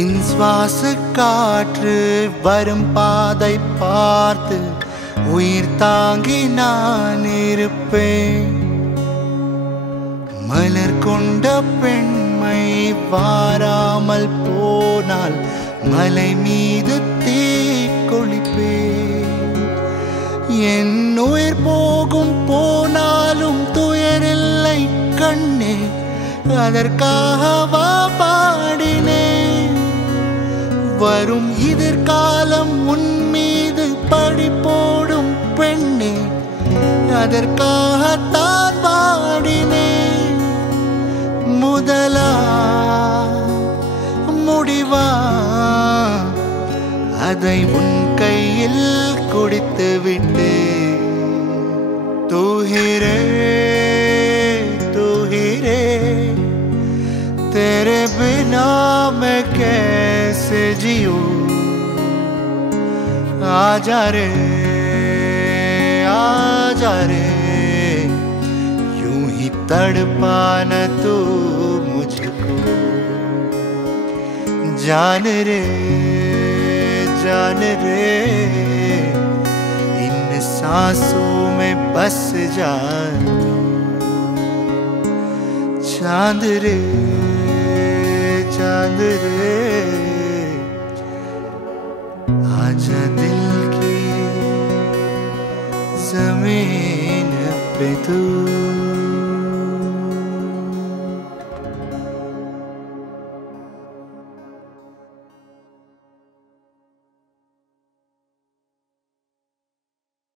என் சுவாச காற்று வரும் பாதை பார்த்து உயிர் தாங்கி நான் இருப்பேன். மலர் கொண்ட பெண்மை வாராமல் போனால் மலை மீது தீ கொளிப்பேன். என் உயிர் போகும் போனாலும் துயரில்லை கண்ணே, அதற்காகவா பாடினேன். வரும் எதிர்காலம் உன் மீது பழி போடும் பெண்ணே, அதற்காகத்தான் பாடினேன். முதலா முடிவா அதை உன் கையில் கொடுத்து விட்டேன். तू ही रे तेरे बिना मैं कैसे जीऊं. आजा रे यूं ही तड़पाना तू मुझको. जान रे इन सांसों में बस जा. चांद रे आजा दिल की जमीन पे तू.